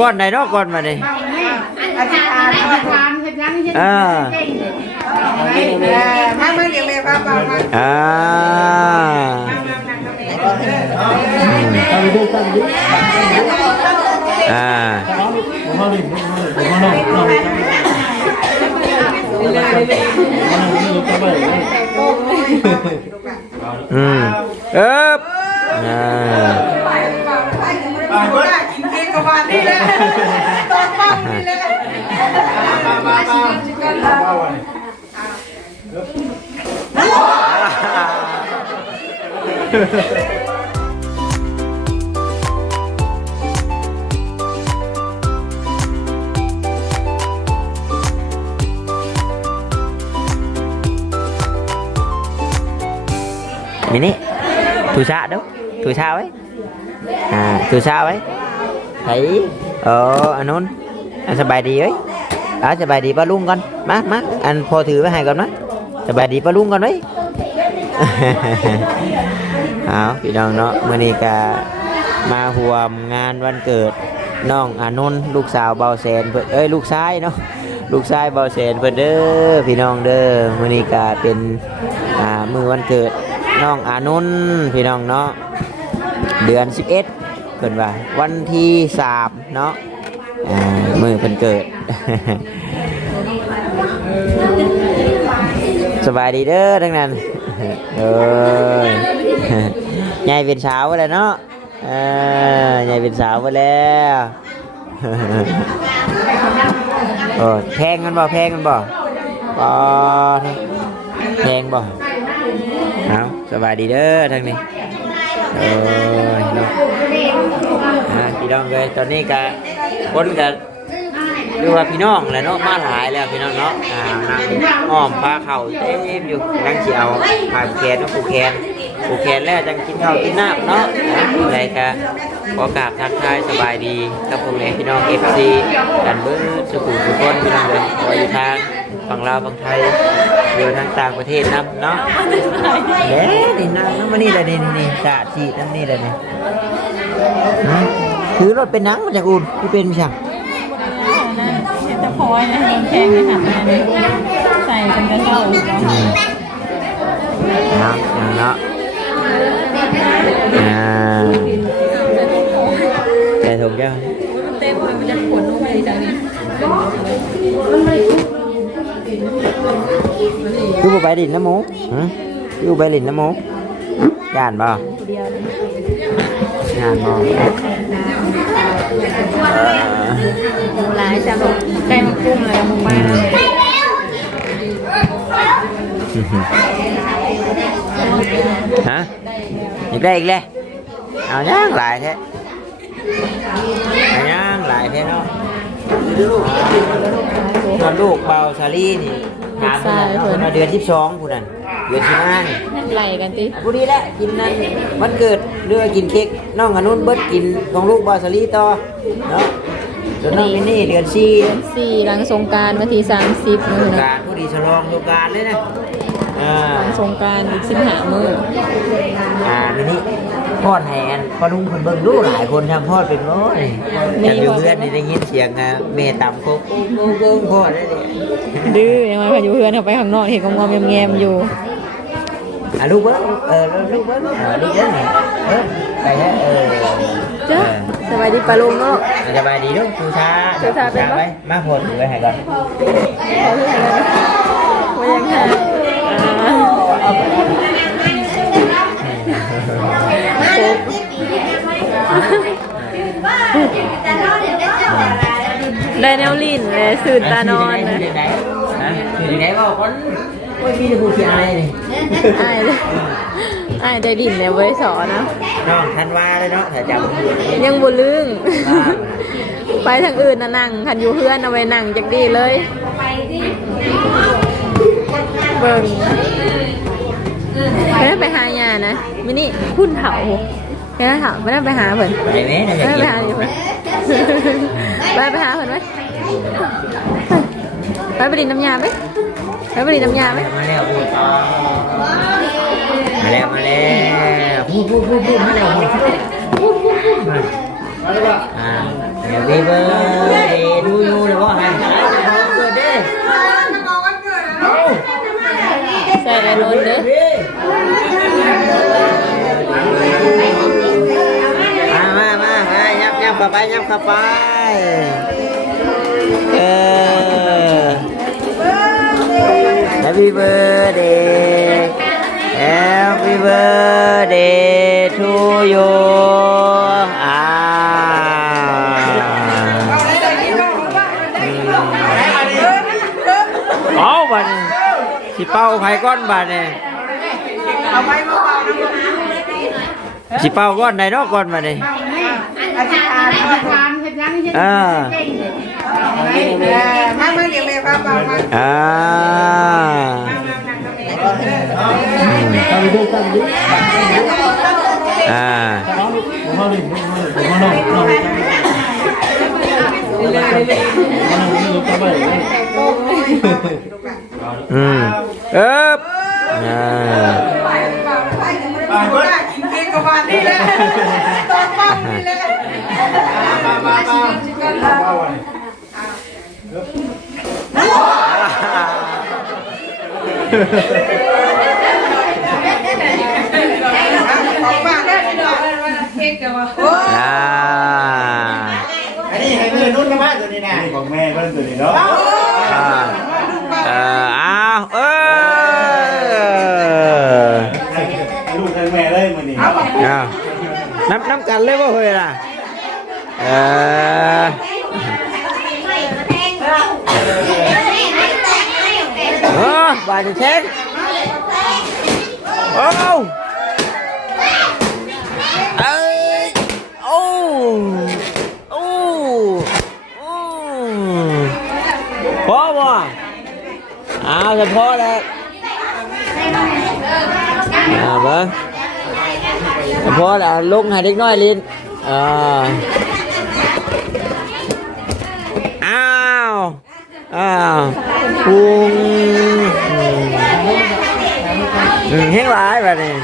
ก้อนไหนเนาะก้อนมาดิอธิษฐานอธิษฐานเฮ็ดหยังเฮ็ดอ่าเออมามาเดี๋ยวแม่พาไปมาอ่าอ่าอืมเอ๊บอ่า Mini Tụi xa đâu Tụi sao ấy. À tụi sao ấy. Thấy Ờ anh nôn Anh sao bài đi ấy. À sẽ bài đi ba luôn con má má anh phô thử với hai con đó sẽ bài đi ba luôn con đấy เอาพี่น้องเนาะมื่อนี้ก็มาห่วมงานวันเกิดน้องอานนท์ลูกสาวเบาแสนเพิ่นเอ้ยลูกชายเนาะลูกชายเบาแสนเพิ่นเด้อพี่น้องเด้อมื่อนี้ก็เป็นอ่ามือวันเกิดน้องอานนท์พี่น้องเนาะเดือน 11เพิ่นว่าวันที่3เนาะ อ่ามือเพิ่นเกิด สบายดีเด้อทั้งนั้นเอ้ยใหญ่เป็นสาวไปแล้วเนาะเออใหญ่เป็นสาวไปแล้วโอ้แพงกันบ่แพงกันบ่บ่แพงบ่เอาสบายดีเด้อทั้งนี้เอ้ยเนาะอ่าพี่น้องเลยตอนนี้ก็ คนก็เรียกว่าพี่น้องแหละเนาะมาหลายแล้วพี่น้องเนาะอ่านางอ้อมพาเข่าเต็มอยู่นั่งเชียวผ่านแขนเนาะผูกแขนผูกแขนแล้วจังกินข้าวกินน้ำเนาะอะไรก็ขอกราบทักทายสบายดีกับพวกแม่พี่น้องเอฟซีกันเบิ้งสุขุมสุขคนพี่น้องเลยขออยู่ทางฝั่งลาวฝั่งไทยหรือทางต่างประเทศนํเนาะเด้นี่นั่งน้ำมานี่เลยนี่นี่นี่สาดสีน้ำนี่เลยนี่ ถือรถเป็นนังมาจากอุ่นที่เป็นไม่ใช่จะพอยนะแข็งไม่หันใส่กันกระเจ้าอืมเนาะอย่างเนาะใส่ถุงเจ้าเต้นมันจะขนลงไปจังนี้คือบ่ไปดินน้ำหมูหึคือบ่ไปดินน้ำหมูย่านบ่ย่านบ่ หมูหลายจะบอกไก่มันกุ้งเลยมูไปเลยฮะอีกได้อีกเลยเอาย่างหลายแท้เอาย่างหลายแท้เนาะตอนลูกเบาซาลี่นี่ถาเพิ่นน่ะเพิ่นว่าเดือนที่สองผู้นั้นเดือนที่ห้านี่ ไหลกันติผู้นี้แหละกินนั่นวันเกิดเรือกินเค้กน้องอนุนเบิดกินของลูกบาสลีต่อเนาะส่วนน้องมินนี่เดือนสี่สี่หลังสงการวันที่สามสิบมือนะการผู้ดีฉลองสงกรารเลยนะอ่าหลังสงการอีกสิบห้ามืออ่ามินนี่พอดแหนพอลุงคนเบิ่งดูหลายคนทำพอดเป็นร้อยจากอยู่เพื่อนนี่ได้ยินเสียงอะเมต่ำโค้งโค้งโค้งพอดได้เลยดื้อยังไงพายุเพื่อนเขาไปข้างนอกเห็นกงอมแงมๆอยู่ อะลูกเบิ้งเออลูกเบิ้งเออลูกเบิ้งนี่เออไปฮะเออจ้ะสบายดีปลาลุงเนาะ สบายดีลูกชูชาชูชาเป็นปะไว้มาผลไว้ให้ก่อนขอเพื่อนเลยว่ายังไงอ่าได้แนวลินเลยสื่นตานอนนะนะถือไหนบอกคน โอ้ยมีแต่ผู้ขี้อายนี่อายเลยอายได้ดินเนี่ยไว้สอนนะน้องทันว่าเลยเนาะถ้าจำอยู่ยังบุลึงไปทางอื่นนะนั่งคันอยู่เพื่อนเอาไว้นั่งจากดีเลยเบิ่งไม่ได้ไปหายานะมินี่พุ่นเถาไม่ได้เถาไม่ได้ไปหาเพิ่นไปไหมน่าจะไม่ได้กิไปนหาอยู่เพิ่นไปไปหาเพิ่นไหมไปไปดินน้ำยาไหม ไปไปดินน้ำยาไหมมาแล้วพูดมาแล้วมาแล้วพูดพูดพูดพูดมาแล้วพูดพูดพูดมาอ่า Happy birthday to you หรือว่าไงเกิดดิใส่อะไรโดนเด้อมามามามายับยับเข้าไปยับเข้าไปเออ Happy birthday Happy birthday to you อ่าเอาบัดนี้สิเป่าไผก้อนบัดนี้เอาไปเบาๆนะสิเป่าก้อนใดเนาะก้อนบัดนี้อธิษฐานอธิษฐานอ่า เออมามาเดี๋ยวแม่พาเบามาอ่าอ่าอืมเอ๊บอ่ากินเค้กกับวันนี่แหละตอนป้องนี่แหละ ข องป้าได้ไม่ดอกเค้กกับว่าโอ้อ่า อันนี้ให้เพื่อนนุ่นนะบ้านตัวนี้นะของแม่เพื่อนตัวนี้เนาะ อ่าเอออ้าวเออ ลูกทั้งแม่เลยมันนี่ อ้าวน้ำน้ำกันเลยว่าเฮ้ยล่ะเออเออบาดเช็คโอ้เอ้ยโอ้โอ้โอ้พอบ่อ้าวจะพอแล้ว อ่าเบิ้งพอล้วลงให้เด็กน้อยลินอ่าอ้าวอ้าวพุงอืมอืมเฮงหลายแบบนี้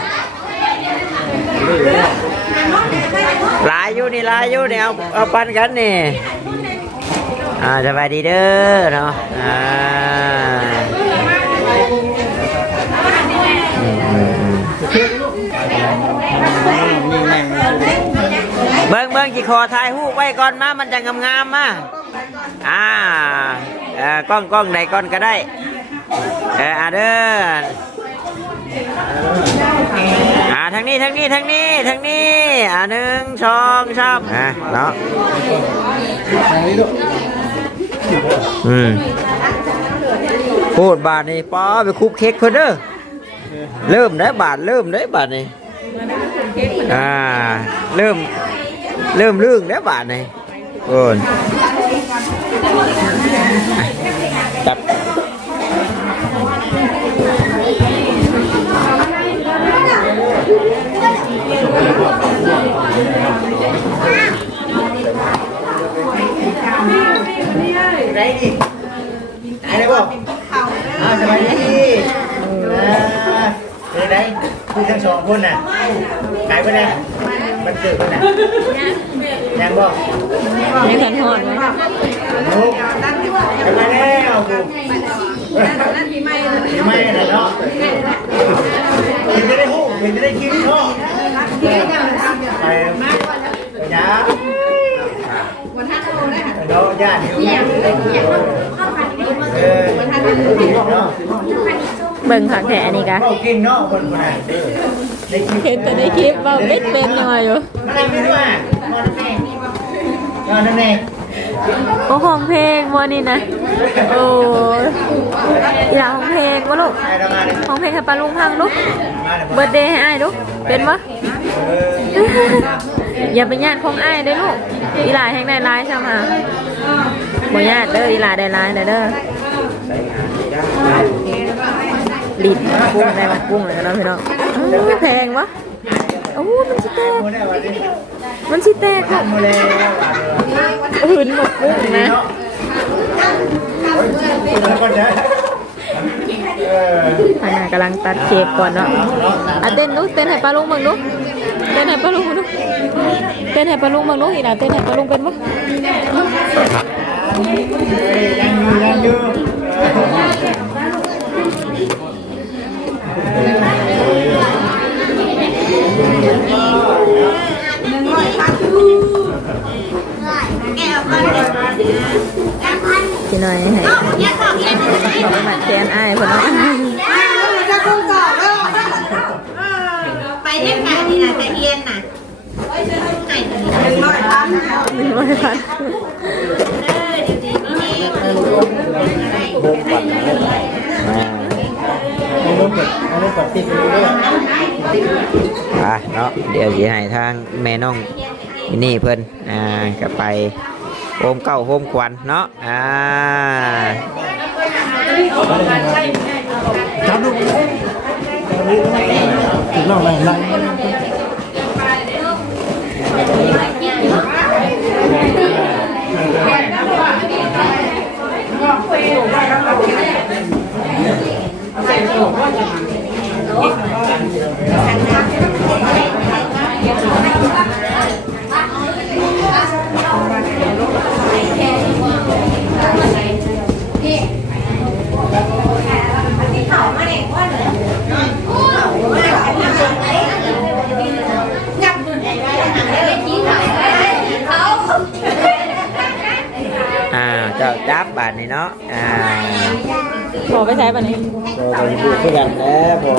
หลายอยู่นี่หลายอยู่นี่เอาเอาปันกันนี่อ่าสบายดีเด้อเนาะอ่า เบิ่งเบิ่งจีคอถ่ายหูปไว้ก่อนมา มันจะงามๆมาอ่าเออกล้องกล้องใดก่อนก็ได้ เอออ่าเด้ออ่าทางนี้ทางนี้ทางนี้ทางนี้ อ่าหนึ่งสองสามอะเนาะอืมพูดบาทนี่ป้าไปคุบเค้กเพิ่นเด้อเริ่มได้บาทเริ่มได้บาทนี่อ่า เริ่ม เริ่มเรื่องแล้วบาทนี่โอนจับไหนดิไหนได้บ่อ้าสบายดีเป็นไงคือทั้งสองคนน่ะขายไปไหน มันเกิดไปไหนยังบ่ยังทันหอดไหมลูกไปมาแล้วลูกไม่เลยเนาะเห็นจะได้หูเห็นจะได้คิดเนาะไปไปจ้าเราญาติเออเนาะเบิ่งผักแท้อันนี้กะเขากินเนาะคนคนไหนได้คิด เห็นแต่ในคลิปว่าเป็นเป็นยังไงอยู่มาได้ไม่รู้อะนอนแน่นอนแน่โอ้ของเพลงวันนี้นะ โอ้อยากของเพลงวะลูกไปทำงานเลยของเพลงให้ปลาลุงพังลูกเบิร์ดเดย์ให้อ้ายลูกเป็นวะอย่าไปญาติของอ้ายเด้ลูกอีหลาแห่งได้ร้ายใช่ไหมบ่ญาติเด้ออีหลาได้ร้ายเด้อ ลิ้นกุ้งได้มากุ้งเลยเนาะพี่น้องแพงวะโอ้มันสิแตก มันนี้มันสิแตกลูกโมได้หืนหมดกุ้งนะคุณแล้วก็จะเออทางงานกำลังตัดเค้กก่อนเนาะอะเต้นลูกเต้นให้ปลาลุงเบิ่งลูกเต้นให้ปลาลุงมาดูเต้นให้ปลาลุงมาดูอีหล่ะเต้นให้ปลาลุงเป็นปะยังอยู่ยังอยู่ พี่น้อยให้ขอไปหมัดแทนอ้ายเพิ่นเนาะจะกรอบแล้วไปเที่ยวไหนนี่นะแต่เอียนน่ะไหนตัวนี้ร้อยพันหนึ่งร้อยพันอ่าไม่รู้เปิดไม่รู้เปิดติดไม่รู้อะเนาะเดี๋ยวสิให้ทางแม่น้องนี่เพิ่นอ่าก็ไป โฮมเก้าโฮมควันเนาะอ่าจับลูกถึงนอกไหนไหน อ่าเจ้าจับบาทนี่เนาะอ่า ขอไปใช้ปะนี่ เราไปดูคือกันแล้วพอ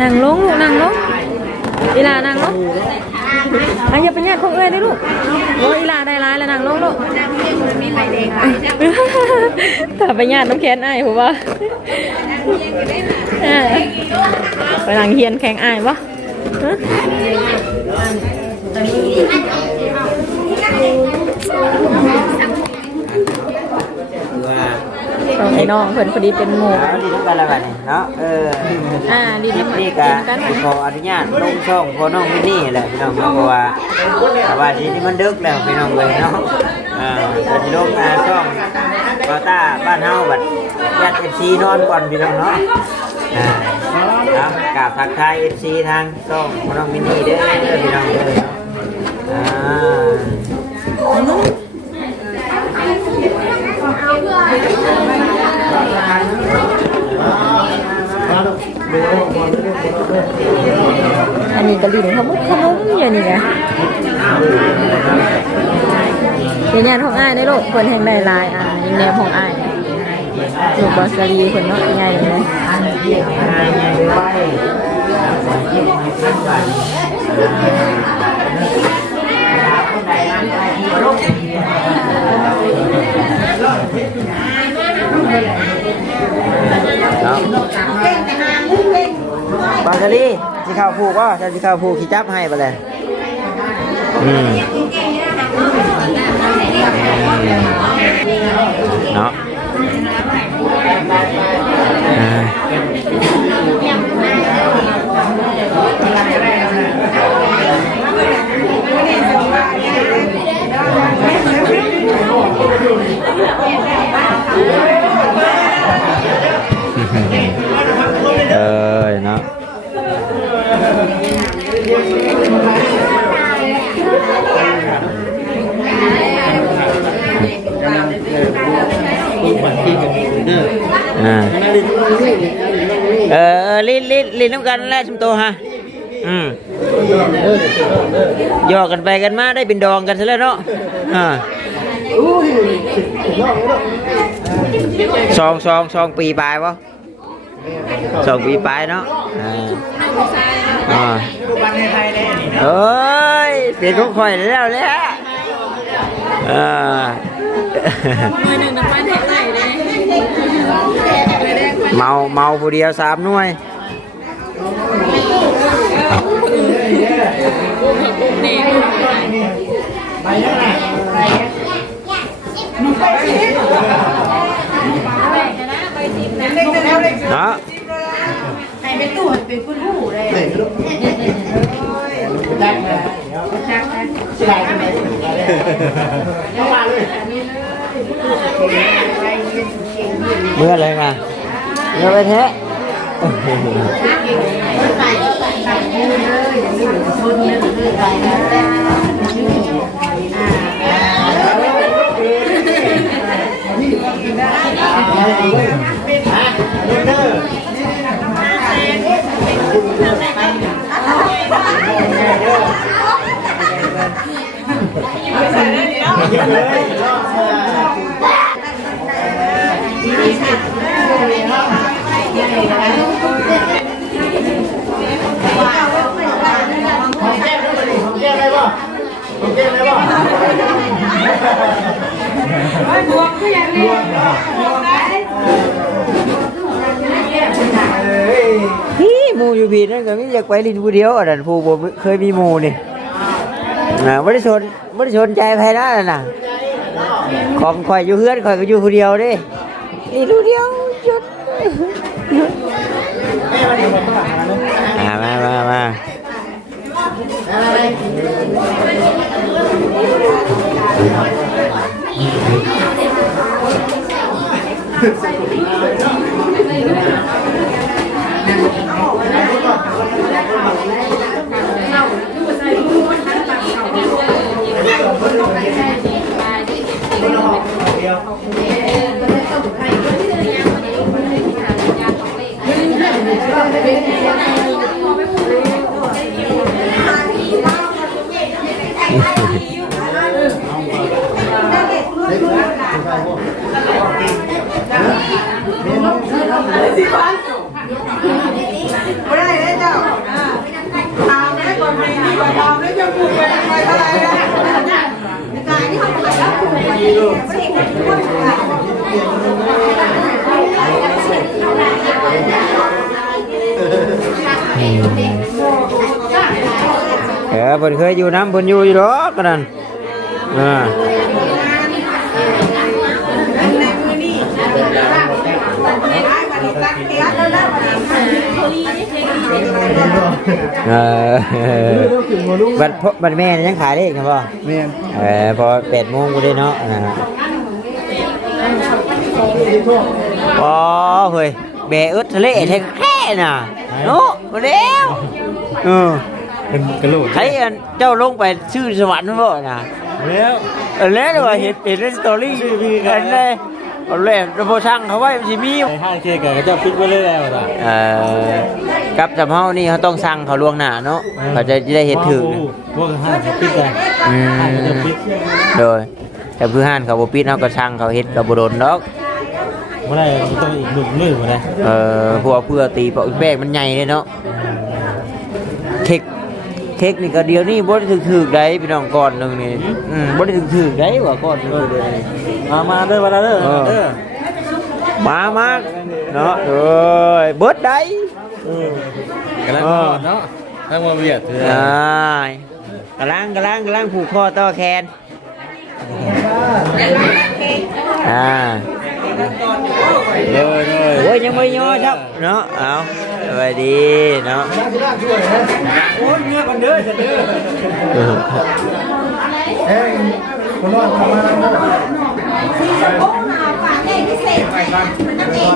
นั่งลงลูกนั่งลงอีหล่านั่งลงอะอย่าไปแย่งของเอ้ยได้ลูกโอ้ยอีหล่าได้ร้ายแล้วนั่งลงลูก ถ้าไปแย่งน้ำแข็งอ้ายผมว่าเออไปนั่งเฮียนแข็งอ้ายปะฮะว่าต้องให้น้องเพิ่นพอดีเป็นหมู่เอาดีทุกกันแล้วบัดนี้เนาะเอออ่าดีคลิดีปมานี้กิก็นกันขออนุญาตลงช่องพอน้องมินนี่แหละพี่น้องเนาะเพราะว่าแต่ว่าทีนี้มันดึกแล้วพี่น้องเลยเนาะ อ่าก็สิลงอ่าช่องบาต้าบ้านเฮาบัดญาติ FC นอนก่อนพี่น้องเนาะอ่าครับกราบทักทาย FC ทางช่องพอน้องมินนี่เด้อพี่น้องเด้ออ่าอันนี้กะหรี่เขามุกขนมอย่างนี้ไง เดี๋ยวนี้ของอ้ายได้ลูกคนแห่งใดลายอ่ายิงแนวของอ้ายลูกบอสกะหรี่คนเนาะใหญ่เลยบางกะลี่สิข้าวผูกว่าจะสิข้าวผูกขี้จับให้ไปเลยอืม เนาะอ่าเออเนาะ อ่าเออลิ้ นลิ้นลิ้นน้ำกันแหล้วชุมโตฮะอืมหยอกกันไปกันมาได้เป็นดองกันซะแล้วเนาะอ่าสองสองสองปีปลายวะสองปีปลายเนาะอ่าอ่าวันในไทยได้นี่เอ้ยเปลี่ยนของข่อยแล้วแหละอ่ามือหนึ่งน้ำมันแห้งไหลเลยเมาเมาผู้เดียวสามหน่วย นี่ไปยังไงเล็กๆแล้วเล็กเนาะใครเป็นตู้เป็นคุณผู้เลยเด็กลูกได้นะสิได้กันไหมเข้ามาเลยเมื่ออะไรมาเมื่อไปแท้ ขอ ปีนั่นก็มแต่อยากไปลินผู้เดียวอะนั่นผู้บ่เคยมีหมูนี่นะไม่ได้ชนไม่ได้ชนใจใครนะน่ะของข่อยอยู่เพื่อนข่อยก็อยู่ผู้เดียวดินี่ผู้เดียวจุดม่มาอยู่กับข้างหลังนะลูกอ่ามามามาเดีย เท่าไหร่นะเออเพิ่นเคยอยู่น้ำเพิ่นอยู่อยู่ดอกกันนั่นอ่า เออบัดพ่อบัดแม่นี่ยังขายเลขครับพ่อแม่นเออพอแปดโมงกูได้เนาะอ่าอ๋อเฮ้ยแบะอึดทะเลแท้แค่น่ะเนาะมาแล้วเออเป็นกระโหลกใครอันเจ้าลงไปชื่อสวรรค์บ่น่ะแล้วเออแล้วว่าเห็นเห็นในสตอรี่กันเลย เอาเลยระบบช่างเขาไว้มันสิมีไอ้ห้างเคกับเจ้าปิดไว้เลยแล้วล่ะเอ่อกับสำเฮานี่เขาต้องสั่งเขาล่วงหน้าเนาะเขาจะได้เห็นถึงพวกห้างจะปิดเลยอืห้างจะมปิดโดยแต่คือห้านเขาบ่ปิดเฮาก็สั่งเขาเฮ็ดก็บ่โดนดอก เมื่อไรต้องอีกหนึ่งมือมาเลยเอ่อพวกเพื่อตีเปาะแบกมันใหญ่เลยเนาะเทคเทคนี่ก็เดียวนี่บ่ได้ถึกๆได้พี่น้องก่อนหนึงนี่อืมบ่ได้ถึกๆได้ว่าก่อนหนึงเดี๋ยวนี้ มามาเด้อมาเด้อเด้อมามาเนาะเอ้ยเบิดได้กำลังเนาะนั่งมาเวียดเถใชอะ่กำลังกำลังกำลังผูกคอต่อแขนอ่าเด้อเด้อโอ้ยยังไม่ย่อครับเนาะเอาสวัสดีเนาะโอ้ยเงื่อกันเด้อจะเด้อเฮ้ยคนนอนทำมาแล้ว โอ้หนาวป่าเลขพิเศษมันนั่งเอง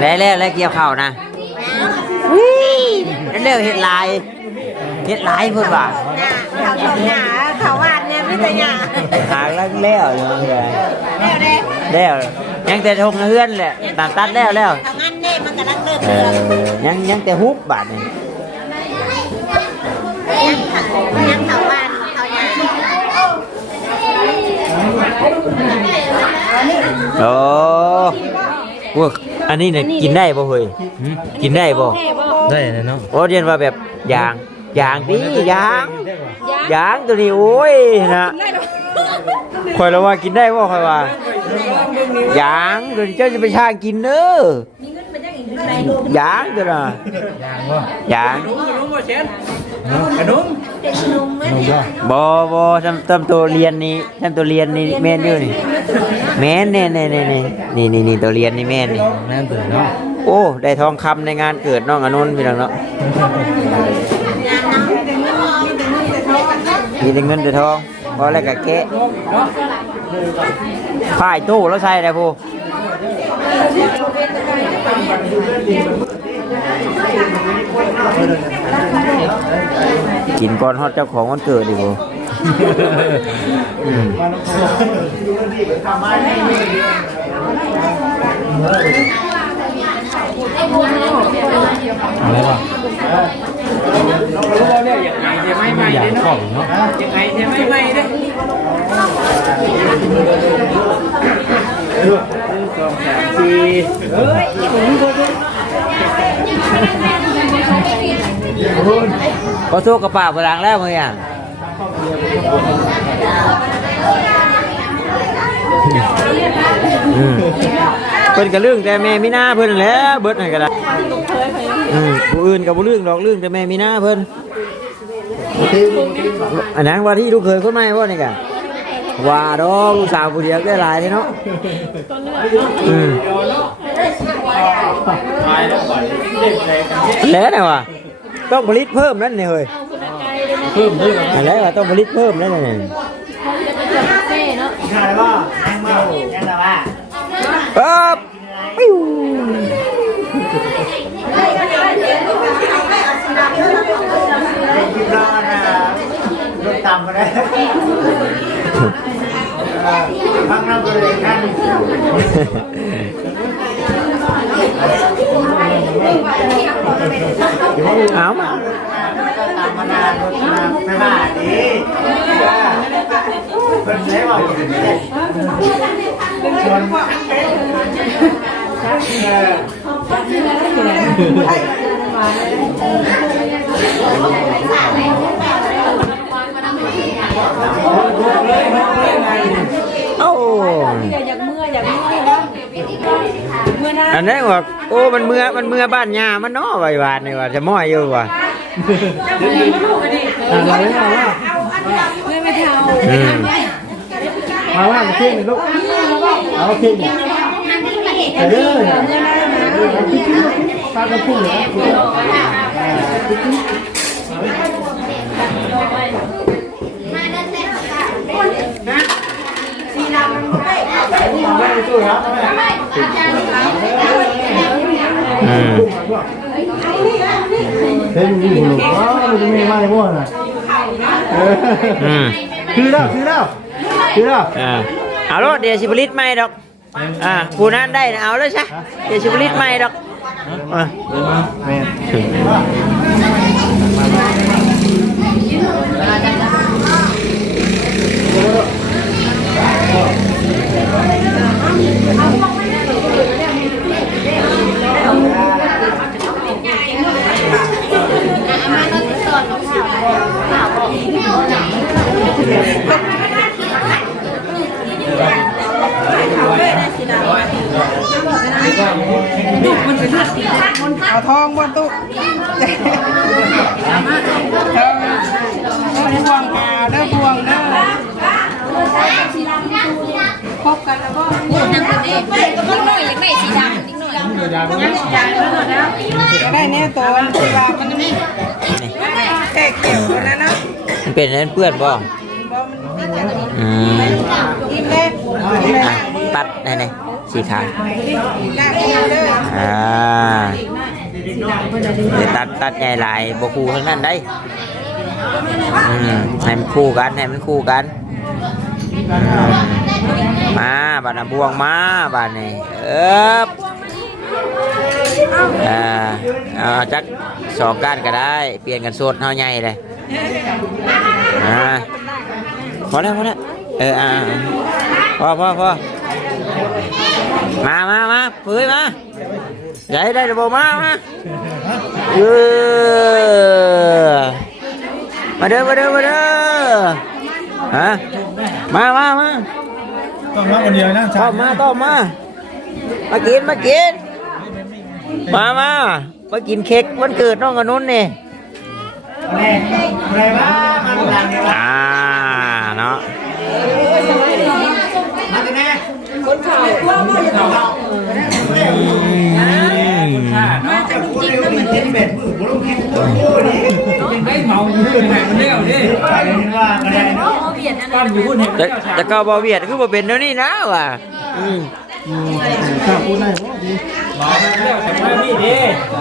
ได้แล้วแล้วเกี่ยวเข่านะนั่นเร็วเห็ดลายเห็ดลายพูดว่าเขาชมหนาเขาวาดเนี่ยไม่ใช่หนาหางแล้วแล้วอยู่เลยเร็วเลยแล้วยังแต่ทงเฮือนแหละตัดตัดแล้วแล้วเขางั้นเนี่ยมันกำลังเริ่มเอเริ่มอยังยังแต่ฮุบบาทนี่ยั งเขายังเขาวาดเขาหนาโอ้พวกอันนี้เนี่ยกินได้ป่ะเฮ้ยกินได้ป่ะได้เลยเนาะโอ้เรียนว่าแบบยางยางดิยางยางตัวนี้โอ้ยนะคอยเราว่ากินได้ป่ะคอยว่ายางตัวนี้เจ้าจะไปช่างกินเนอ Dạ, đó rồi. Dạ. Bò bò xem tâm tôi liền đi, xem tôi liền đi men đi này. Men nè nè nè nè. Nè nè nè tôi liền đi men đi. นั่นเถอะเนาะ โอ้ ได้ทองคำในงานเกิดน้องอนุนพี่น้องเนาะมีแต่เงินแต่ทองพอแล้วก็แกะผ้ายตู้แล้วใส่อะไรพู กินก่อนฮอดเจ้าของวันเกิดดิพูอืมอย่างของเนาะ พอโชคกระเป๋าพลังแล้วมึงอะเพิ่นก็เรื่องแต่แม่มีหน้าเพิ่นนั่นแล้วเบิดให้ก็ได้อืมผู้อื่นก็บ่เรื่องดอกเรื่องแต่แม่มีหน้าเพิ่นอันนั้นว่าที่ลูกเคยคนใหม่บ่นี่กะ ว่าดอกลูกสาวผู้เดียวได้หลายเลยเนาะอืมแล้วเนี่ยว่ะต้องผลิตเพิ่มนั่นนี่เฮ้ยเพิ่มเพิ่มอันแล้วว่าต้องผลิตเพิ่มนั่นนี่ใช่ว่าแห้งมากแห้งแล้วว่าปั๊บปิ้วคิดรอนะรถ ต่ำมาได้ฟังน้ำเลยท่านเอามาตามมานานรถมาไม่มาดีเป็นไงวะชวนเอ้ อยากเมื่ออยากเมื่อแล้วเมื่อหน้าอันนั้ว่าโอ้มันเมื่อมันเมื่อบ้านยามันเนาะไว้วานนี่ว่าจะม้อยอยู่ว่ะอะไรนะว่าเมื่อไม่เท่ามาว่ามาขึ้นลูกเอาขึ้นเออตาก็พุ่งเลย อืม เฮ้ยมึงหลุดว้าวมันไม่ไหม้มั่วน่ะอืมคือแล้วคือแล้วคือแล้วอ่าเอารถเดี๋ยวสิผลิตใหม่ดอกอ่าผู้นั้นได้เอาเลยซะเดี๋ยวสิผลิตใหม่ดอกอะแม่ เอาทองบนตู้ทองทองพวงกาเด้อพวงเด้อครบกันแล้วก็ก็ได้แน่ตัวที่ว่ามันไม่แค่เกี่ยวคนนั้นเนาะมันเป็นนั้นเพื่อนบ่บ่มันติดกันอืมกินเด้กินเลยอะตัดไหนๆสีขาวล้างมือเด้ออ่าเดี๋ยว ตัดตัดใหญ่หลายบคู่ทั้งนั้นได้อืมให้มันคู่กันให้มันคู่กันมาบานะบวงมาบานนี่เอ๊บอ่าเอาจักสองก้านก็ได้ เปลี่ยนกันโซดเท่าใหญ่เลยอ่าพอแล้วพอแล้วเอออ่าพอพอพอ มามามาเฮ้ยมาใหญ่ได้ระบบมามาเออมาเด้อมาเด้อมาเด้อฮะมามามาต้องมาคนเดียวนะต้อมมาต้อมมามากินมากินมามามากินเค้กวันเกิดน้องกนุนนี่อะไรอะไรวะมันดังเนี่ย อ่าเนาะ มาดิแม่ อืมมาจะกินแล้วเหมือนกินเป็ดมือผมต้องกินตัวคู่นี่ไม่เมามันเร็วดิไปเห็นว่าก็ได้เนาะปั้นอยู่พุ่นเห็นแต่แต่ก็บ่เวียดคือบ่เป็นเดี๋ยวนี้นะว่ะอืมข้าวพูดได้บ่ดีหมอมันเร็วแต่ว่านี่ดิ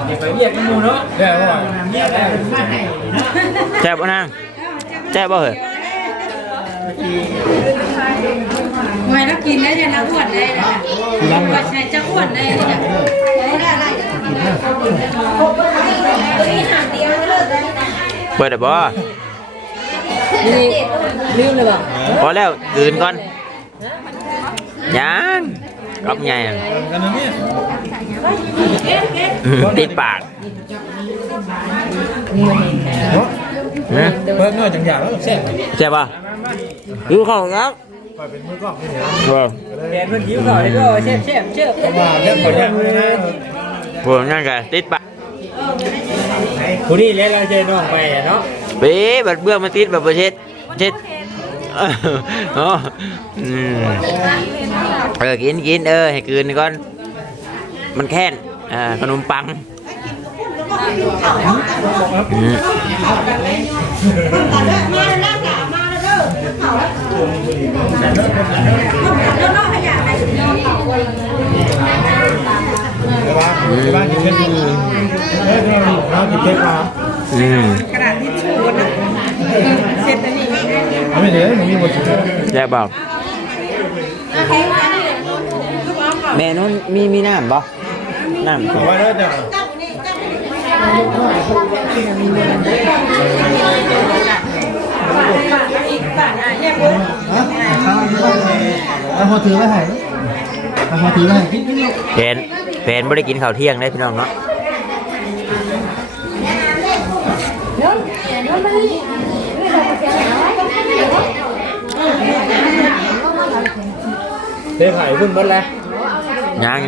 เดี๋ยวไปเรียกกันมูเนาะเดี๋ยวก่อนแซ่บบ่นางแซ่บบ่เหรอหวยแล้วกินได้จะน้ำอ้วนได้นะว่าใช้จะอ้วนได้เนี่ยได้อะไร เปิดได้บ่นี่ลืมเลยบ่พอแล้วกลืนก่อนยังกอบใหญ่อะกันนะเนี่ยอืมติดปากฮะเพิ่งเงินจังอย่างแล้วแซ่บใช่ป่ะดูเข้าครับไปเป็นมือกล้องที่เดียวเออแกนเพิ่นยิ้วหน่อยก็แซ่บแซ่บแซ่บว่าเรื่องคนยังไม่ได้ พวกนั่นก็ติดปากผู้นี้แล้วเราจะน้องไปเนาะเป๊ะบัดเบื้องมาติดแบบประเทศเช็ดเออเออกินกินเออให้กลืนก่อนมันแค้นอ่าขนมปังอืม แต่ ว่าที่บ้านกินเป็นอยู่เฮ้ยเรากินเค้กมาอืมกระดาษทิชชู่นะเสร็จแล้วนี่ไม่เดี๋ยวมันมีหมดอยู่แซ่บเปล่าแม่นู้นมีมีน้ำบ่น้ำบอกว่าแล้วจะแล้วพอถือไว้ให้ แล้วพอถือไว้ให้แผนแผนไม่ได้กินข้าวเที่ยงได้พี่น้องเนาะเด้ไผ่พุ่นเบิดแล้วยัง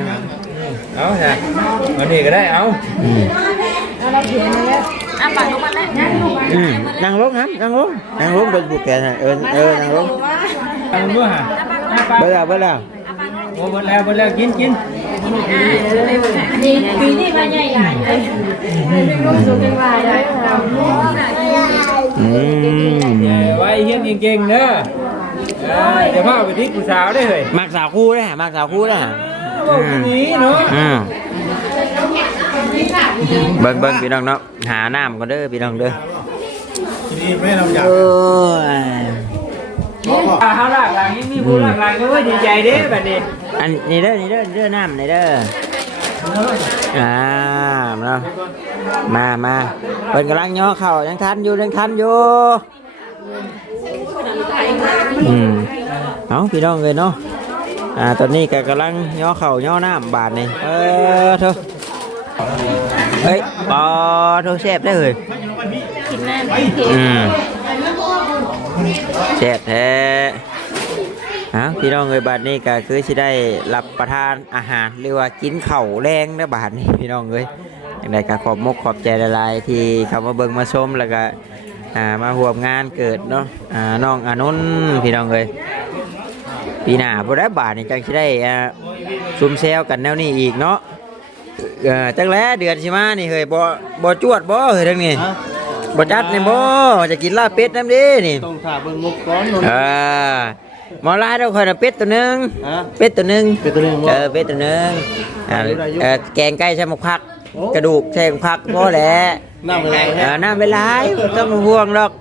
เอาฮะวันนี้ก็ได้เอาอืมอืมนั่งลงครับนั่งลงนั่งลงเป็นบุกแกนะเออเออนั่งลงเอาเมื่อฮะเบิ่งแล้วเบิ่งแล้ว โอ้เบิดแล้วเบิดแล้วกินกินปีนี้มาใหญ่ใหญ่เลยลูกสูงเป็นวายเลยอืมไว้เฮียนเก่งๆเด้อเดี๋ยวพาไปที่ผู้สาวได้เลยมักสาวคู่ได้ฮะมักสาวคู่ได้ฮะโอ้คนนี้เนาะอืมเบิ่งเบิ่งพี่น้องเนาะหาน้ำก่อนเด้อพี่น้องเด้อทีนี้ไม่เราอยาก โอ้ยอ่าเฮาลากหลังนี่มีผู้ลากหลังก็ดีใจเด้บัดนี้อันนี้เด้อนี่เด้อนี่เด้อน้ำนี่เด้ออ่าเนาะมามาเพิ่นกำลังย่อเข่ายังทันอยู่ยังทันอยู่อืมเอาพี่น้องเลยเนาะอ่าตอนนี้ก็กำลังย่อเข่าย่อน้ำบาทนี่เออเถอะเฮ้ยปอเถอะแซ่บได้เลยอืม แซ่บแท้ฮะพี่น้องเลยบาทนี้ก็คือสิได้รับประทานอาหารหรือว่ากินเข้าแรงนะบาทนี้พี่น้องเลยอย่างไรก็ขอบมกขอบใจละลายๆที่เข้ามาเบิ่งมาชมแล้วก็มาร่วมงานเกิดเนาะน้องอานนพี่น้องเลยปีหน้าบ่ได้บาทนี่จังสิได้ซุมแซวกันแนวนี้อีกเนาะจังแล้วเดือนสิมานี่เฮ้ยบ่บ่จวดบ่เฮ้ยทางนี้ บ่จัดนี่บ่จะกินลาบเป็ดนำเด้นี่ต้องถ่าเบิ่งมุกก้อนนนเออหมอลายเราค่อยน่ะเป็ดตัวหนึงฮะ เป็ดตัวหนึงเป็ดตัวหนึ่งบ่เออเป็ดตัวหนึงอ่าได้อยู่เออแกงไก่ใส่หมกผัก โอ้ กระดูกใส่หมกผักพอแหละน้ำอะไรเออน้ำไปหลายบ่ต้องห่วงดอก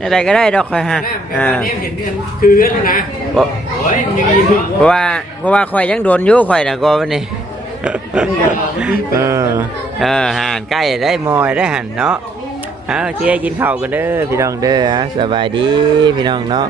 อะไรก็ได้ดอกค่อยฮะอ่าเห็นเดือนคือเดือนแล้วนะบ่โอ้ยยังมีอยู่เพราะว่าเพราะว่าข่อยยังโดนอยู่ข่อยน่ะก็วันนี้เออเออห่านใกล้ได้มอยได้หันเนาะ เอาโอเคกินข้าวกันเด้อพี่น้องเด้อฮะสบายดีพี่น้องเนาะ